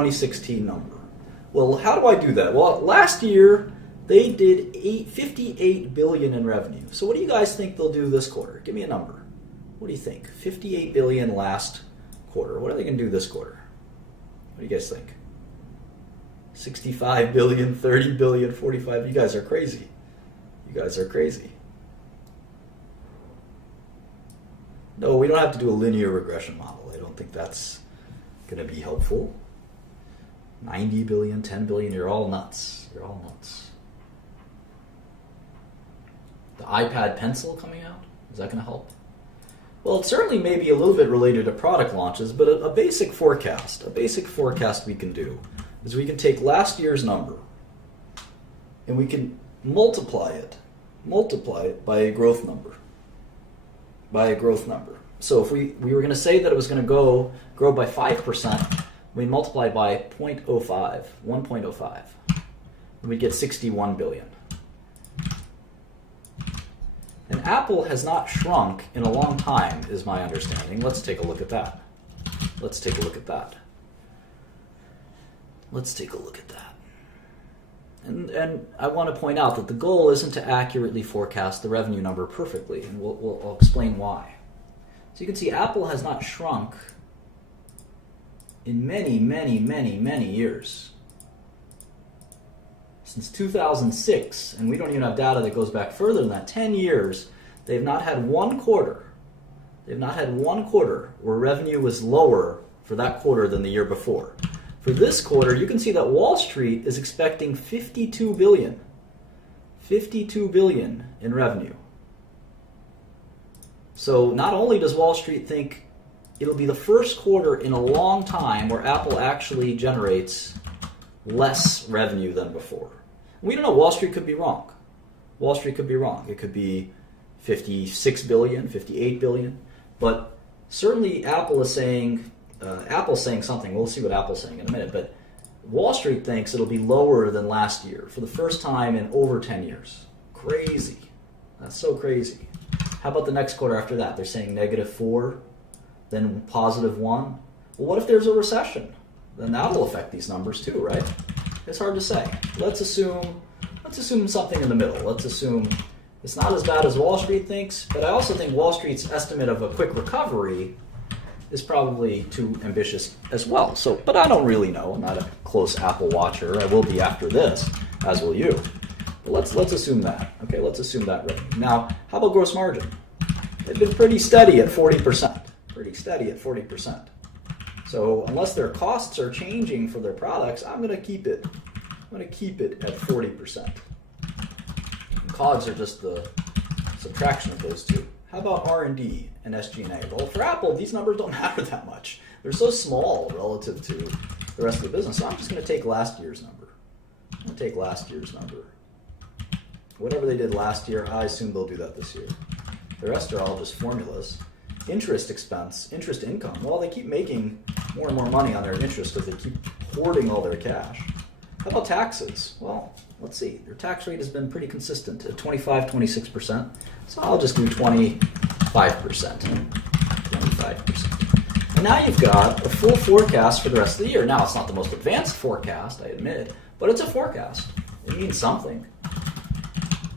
2016 number. Well, how do I do that? Well, last year they did 58 billion in revenue. So what do you guys think they'll do this quarter? Give me a number. What do you think? 58 billion last quarter. What are they going to do this quarter? What do you guys think? 65 billion, 30 billion, 45. You guys are crazy. You guys are crazy. No, we don't have to do a linear regression model. I don't think that's going to be helpful. 90 billion, 10 billion, you're all nuts. You're all nuts. The iPad pencil coming out, is that going to help? Well, it certainly may be a little bit related to product launches, but a basic forecast we can do is we can take last year's number and we can multiply it by a growth number. So if we were going to say that it was going to grow by 5%, we multiply by 1.05, and we get 61 billion. And Apple has not shrunk in a long time, is my understanding. Let's take a look at that. And I want to point out that the goal isn't to accurately forecast the revenue number perfectly, and I'll explain why. So you can see Apple has not shrunk in many years. Since 2006, and we don't even have data that goes back further than that, 10 years, they've not had one quarter where revenue was lower for that quarter than the year before. For this quarter, you can see that Wall Street is expecting 52 billion in revenue. So not only does Wall Street think it'll be the first quarter in a long time where Apple actually generates less revenue than before. We don't know. Wall Street could be wrong. It could be 56 billion, 58 billion. But certainly Apple's saying something. We'll see what Apple's saying in a minute. But Wall Street thinks it'll be lower than last year for the first time in over 10 years. Crazy. That's so crazy. How about the next quarter after that? They're saying -4, then +1. Well, what if there's a recession? Then that'll affect these numbers too, right? It's hard to say. Let's assume something in the middle. Let's assume it's not as bad as Wall Street thinks, but I also think Wall Street's estimate of a quick recovery is probably too ambitious as well. So, but I don't really know. I'm not a close Apple watcher. I will be after this, as will you. But let's assume that. Okay, let's assume that revenue. Now, how about gross margin? They've been pretty steady at 40%. So unless their costs are changing for their products, I'm going to keep it at 40%. And COGS are just the subtraction of those two. How about R&D and SG&A? Well, for Apple, these numbers don't matter that much. They're so small relative to the rest of the business. So I'm just going to take last year's number. Whatever they did last year, I assume they'll do that this year. The rest are all just formulas. Interest expense, interest income. Well, they keep making more and more money on their interest because they keep hoarding all their cash. How about taxes? Well, let's see. Their tax rate has been pretty consistent at 26%. So I'll just do 25%. And now you've got a full forecast for the rest of the year. Now, it's not the most advanced forecast, I admit, but it's a forecast. It means something.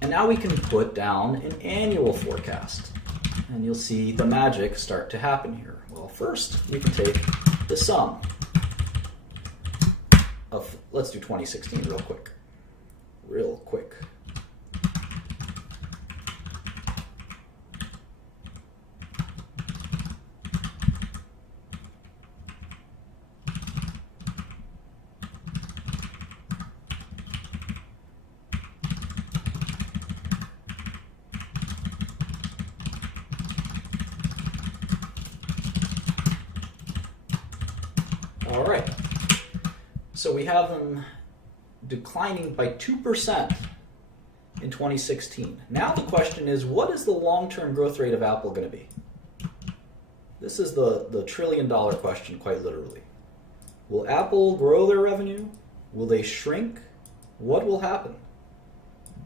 And now we can put down an annual forecast. And you'll see the magic start to happen here. Well, first, we can take the sum of, let's do 2016 real quick. All right. So we have them declining by 2% in 2016. Now the question is, what is the long-term growth rate of Apple going to be? This is the trillion-dollar question, quite literally. Will Apple grow their revenue? Will they shrink? What will happen?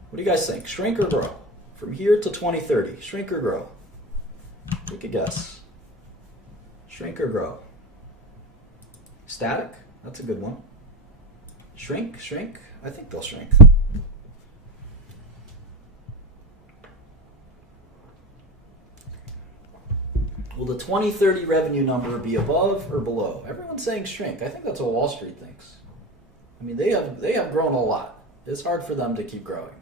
What do you guys think? Shrink or grow? From here to 2030, shrink or grow? Take a guess. Shrink or grow? Static? That's a good one. Shrink, shrink. I think they'll shrink. Will the 2030 revenue number be above or below? Everyone's saying shrink. I think that's what Wall Street thinks. I mean, they have grown a lot. It's hard for them to keep growing.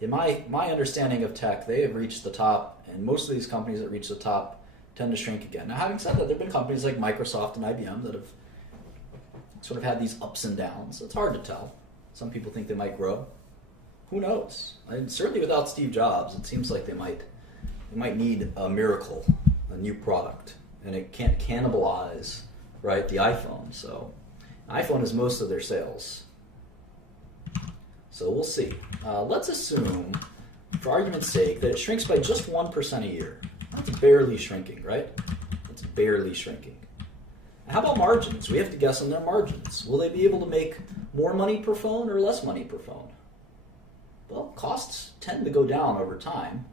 In my understanding of tech, they have reached the top, and most of these companies that reach the top tend to shrink again. Now, having said that, there have been companies like Microsoft and IBM that have sort of had these ups and downs. It's hard to tell. Some people think they might grow. Who knows? Certainly without Steve Jobs, it seems like they might need a miracle, a new product, and it can't cannibalize, right, the iPhone. So iPhone is most of their sales. So we'll see. Let's assume, for argument's sake, that it shrinks by just 1% a year. That's barely shrinking, right? That's barely shrinking. How about margins? We have to guess on their margins. Will they be able to make more money per phone or less money per phone? Well, costs tend to go down over time,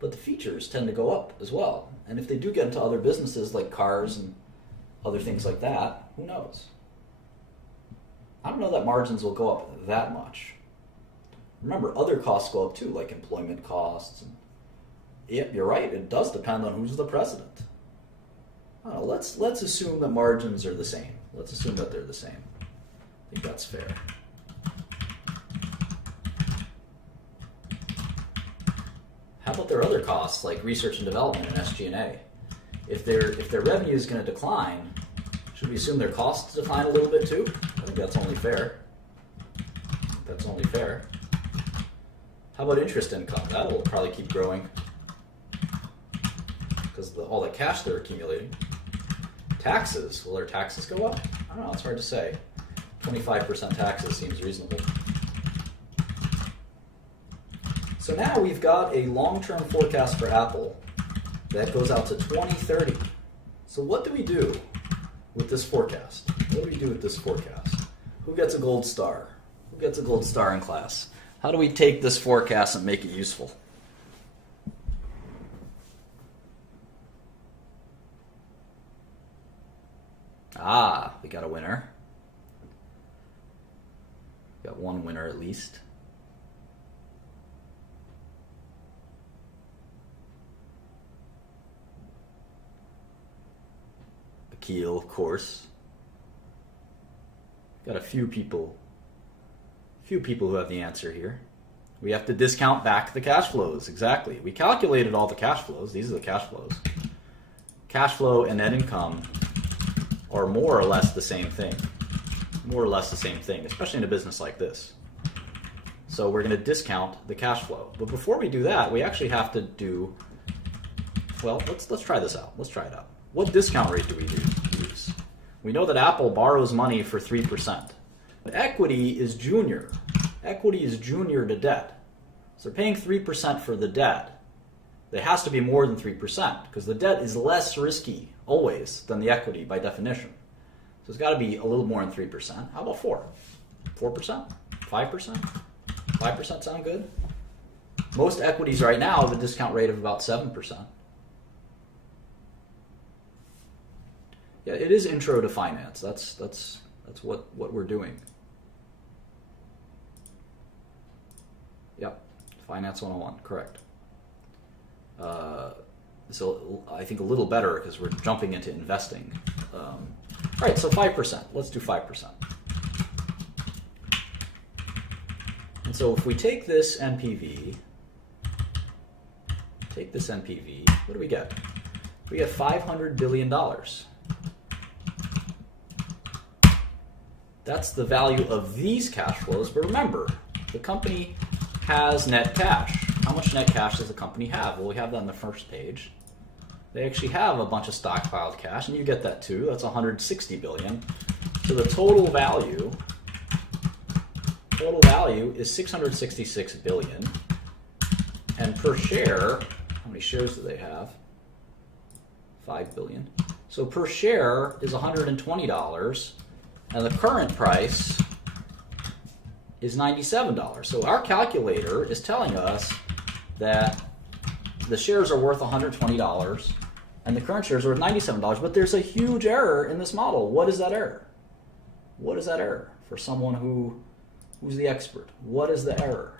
but the features tend to go up as well. And if they do get into other businesses like cars and other things like that, who knows? I don't know that margins will go up that much. Remember, other costs go up too, like employment costs. Yep, you're right. It does depend on who's the president. I don't know, let's assume that margins are the same. Let's assume that they're the same. I think that's fair. How about their other costs, like research and development and SG&A? If their revenue is going to decline, should we assume their costs decline a little bit too? I think that's only fair. That's only fair. How about interest income? That will probably keep growing because all the cash they're accumulating. Taxes, will their taxes go up? I don't know, it's hard to say. 25% taxes seems reasonable. So now we've got a long-term forecast for Apple that goes out to 2030. So what do we do with this forecast? What do we do with this forecast? Who gets a gold star? Who gets a gold star in class? How do we take this forecast and make it useful? Ah, we got a winner. Got one winner at least. Akil, of course. Got a few people who have the answer here. We have to discount back the cash flows. Exactly. We calculated all the cash flows. These are the cash flows. Cash flow and net income are more or less the same thing. More or less the same thing, especially in a business like this. So we're going to discount the cash flow. But before we do that, we actually have to do, well, let's try this out. Let's try it out. What discount rate do we use? We know that Apple borrows money for 3%. But equity is junior. Equity is junior to debt. So they're paying 3% for the debt. It has to be more than 3% because the debt is less risky always than the equity by definition. So it's got to be a little more than 3%. How about 4? 4%? 5%? 5% sound good? Most equities right now have a discount rate of about 7%. Yeah, it is intro to finance. That's what we're doing. Yep, Finance 101, correct. So I think a little better because we're jumping into investing. All right, so 5%. Let's do 5%. And so if we take this NPV, what do we get? We get $500 billion. That's the value of these cash flows. But remember, the company has net cash. How much net cash does the company have? Well, we have that on the first page. They actually have a bunch of stockpiled cash, and you get that too. That's $160 billion. So the total value is $666 billion. And per share, how many shares do they have? 5 billion. So per share is $120. And the current price is $97. So our calculator is telling us that the shares are worth $120 and the current shares are worth $97. But there's a huge error in this model. What is that error? What is that error? For someone who's the expert, what is the error?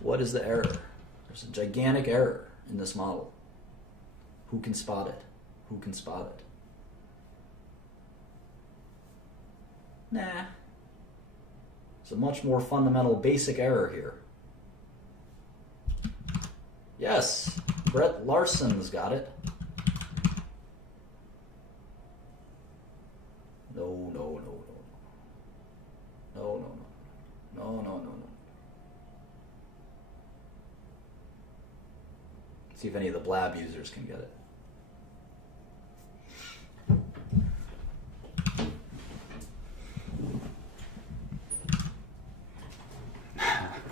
What is the error? There's a gigantic error in this model. Who can spot it? Who can spot it? Nah. It's a much more fundamental, basic error here. Yes, Brett Larson's got it. No, no, no, no. No, no, no. No, no, no, no. See if any of the Blab users can get it.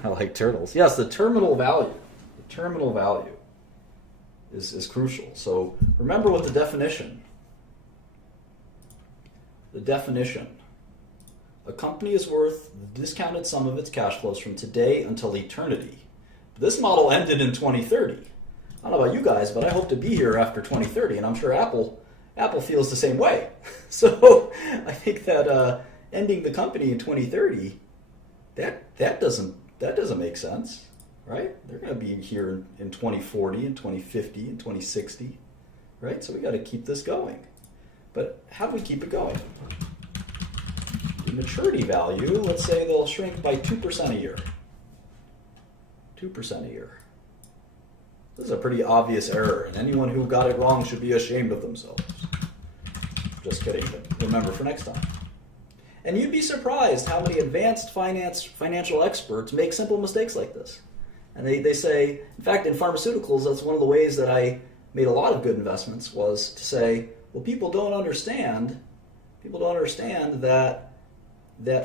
I like turtles. Yes, the terminal value. The terminal value is crucial. So remember what the definition. The definition. A company is worth the discounted sum of its cash flows from today until eternity. This model ended in 2030. I don't know about you guys, but I hope to be here after 2030, and I'm sure Apple feels the same way. So I think that ending the company in 2030, that doesn't make sense, right? They're going to be here in 2040 and 2050 and 2060, right? So we got to keep this going. But how do we keep it going? The maturity value, let's say they'll shrink by 2% a year. 2% a year. This is a pretty obvious error, and anyone who got it wrong should be ashamed of themselves. Just kidding, but remember for next time. And you'd be surprised how many advanced financial experts make simple mistakes like this. And they say, in fact, in pharmaceuticals, that's one of the ways that I made a lot of good investments, was to say, well, people don't understand that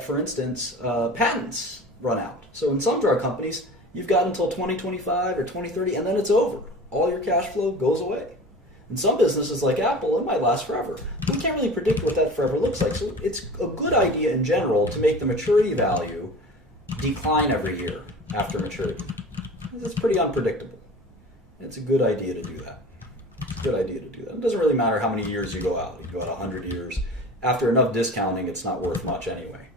for instance, patents run out. So in some drug companies, you've got until 2025 or 2030, and then it's over. All your cash flow goes away. In some businesses like Apple, it might last forever. We can't really predict what that forever looks like. So it's a good idea in general to make the maturity value decline every year after maturity. It's pretty unpredictable. It's a good idea to do that. It's a good idea to do that. It doesn't really matter how many years you go out. You go out 100 years. After enough discounting, it's not worth much anyway.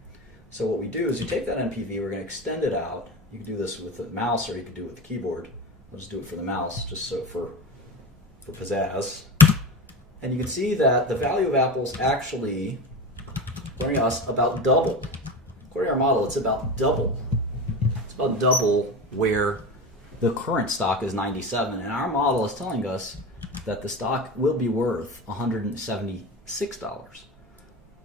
So what we do is you take that NPV, we're going to extend it out. You can do this with a mouse or you can do it with the keyboard. I'll just do it for the mouse, just so for pizzazz. And you can see that the value of Apple is actually, according to us, about double. According to our model, it's about double. It's about double where the current stock is 97. And our model is telling us that the stock will be worth $176.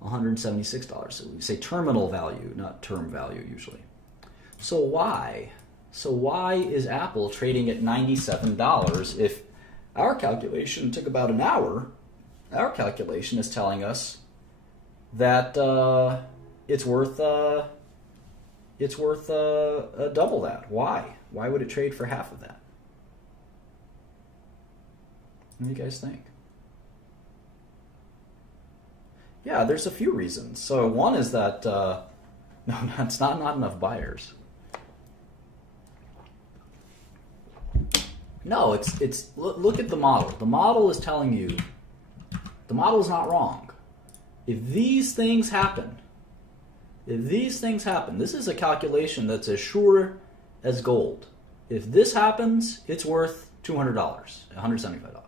$176. So we say terminal value, not term value usually. So why? So why is Apple trading at $97 if our calculation took about an hour? Our calculation is telling us that it's worth double that. Why? Why would it trade for half of that? What do you guys think? Yeah, there's a few reasons. So one is that no, it's not enough buyers. No, it's look at the model. The model is telling you, the model is not wrong. If these things happen, this is a calculation that's as sure as gold. If this happens, it's worth $200, $175.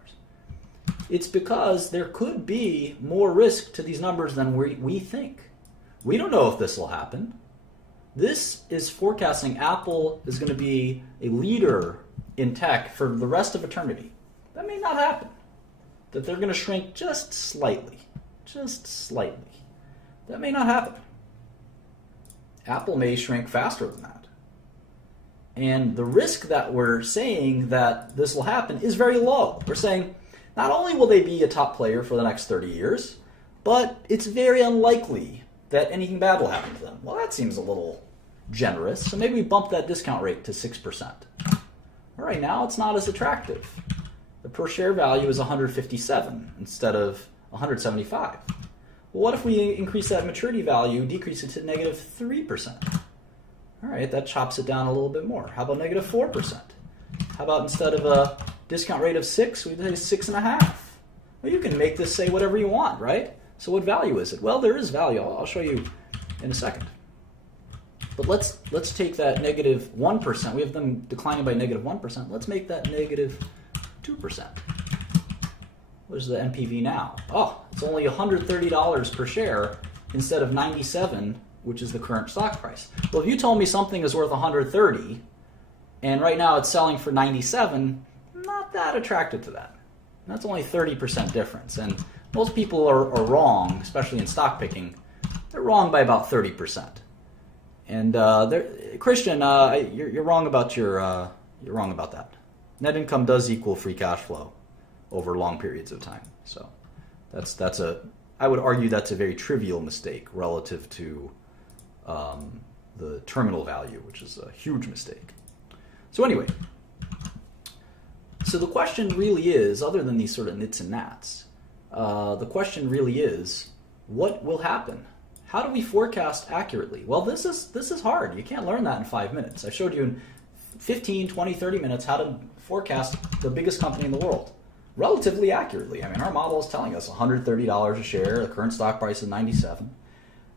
It's because there could be more risk to these numbers than we think. We don't know if this will happen. This is forecasting Apple is going to be a leader in tech for the rest of eternity. That may not happen. That they're going to shrink just slightly. Just slightly. That may not happen. Apple may shrink faster than that. And the risk that we're saying that this will happen is very low. We're saying not only will they be a top player for the next 30 years, but it's very unlikely that anything bad will happen to them. Well, that seems a little generous, so maybe we bump that discount rate to 6%. All right, now it's not as attractive. The per share value is 157 instead of 175. Well, what if we increase that maturity value, decrease it to negative 3%? All right, that chops it down a little bit more. How about negative 4%? How about instead of a discount rate of 6, we say 6.5? Well, you can make this say whatever you want, right? So what value is it? Well, there is value. I'll show you in a second. But let's take that negative 1%. We have them declining by negative 1%. Let's make that negative 2%. What is the NPV now? Oh, it's only $130 per share instead of 97, which is the current stock price. Well, if you told me something is worth 130, and right now it's selling for 97, I'm not that attracted to that. And that's only 30% difference. And most people are wrong, especially in stock picking. They're wrong by about 30%. And Christian, you're wrong about you're wrong about that. Net income does equal free cash flow over long periods of time. So I would argue that's a very trivial mistake relative to the terminal value, which is a huge mistake. So anyway, so the question really is, other than these sort of nits and gnats, the question really is, what will happen? How do we forecast accurately? Well, this is hard. You can't learn that in 5 minutes. I showed you in 15, 20, 30 minutes how to forecast the biggest company in the world relatively accurately. I mean, our model is telling us $130 a share, the current stock price is 97.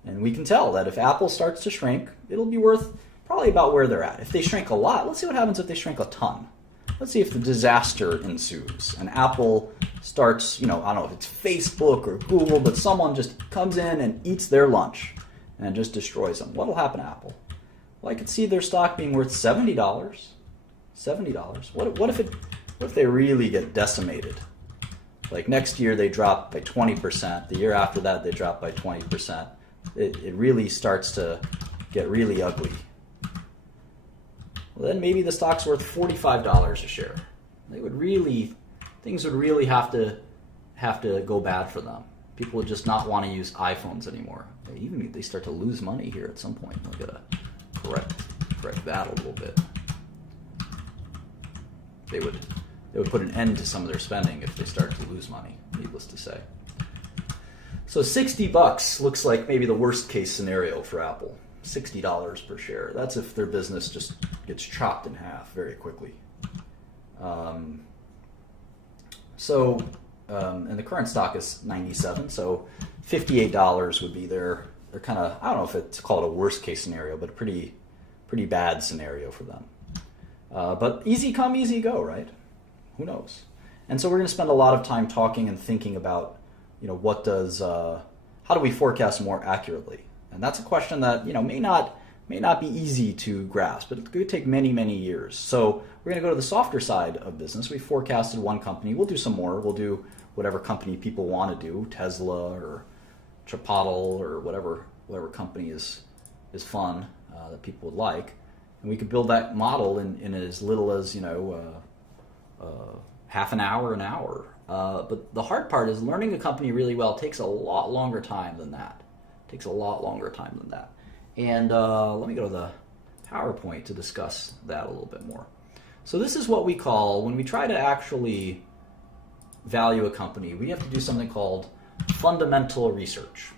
And we can tell that if Apple starts to shrink, it'll be worth probably about where they're at. If they shrink a lot, let's see what happens if they shrink a ton. Let's see if the disaster ensues and Apple starts, I don't know if it's Facebook or Google, but someone just comes in and eats their lunch and just destroys them. What'll happen to Apple? Well, I could see their stock being worth $70. $70. What if they really get decimated? Like next year they drop by 20%. The year after that they drop by 20%. It really starts to get really ugly. Well, then maybe the stock's worth $45 a share. Things would really have to go bad for them. People would just not want to use iPhones anymore. Even if they start to lose money here at some point, we'll gotta correct that a little bit. They would put an end to some of their spending if they start to lose money, needless to say. So $60 looks like maybe the worst case scenario for Apple. $60 per share. That's if their business just gets chopped in half very quickly. And the current stock is 97, so $58 would be their kind of, I don't know if it's called a worst case scenario, but a pretty bad scenario for them. But easy come, easy go, right? Who knows? And so we're going to spend a lot of time talking and thinking about, how do we forecast more accurately? And that's a question that, may not be easy to grasp, but it could take many, many years. So we're going to go to the softer side of business. We forecasted one company. We'll do some more. We'll do whatever company people want to do, Tesla or Chipotle or whatever company is fun that people would like. And we could build that model in as little as, half an hour. But the hard part is learning a company really well takes a lot longer time than that. And let me go to the PowerPoint to discuss that a little bit more. So this is what we call, when we try to actually value a company, we have to do something called fundamental research.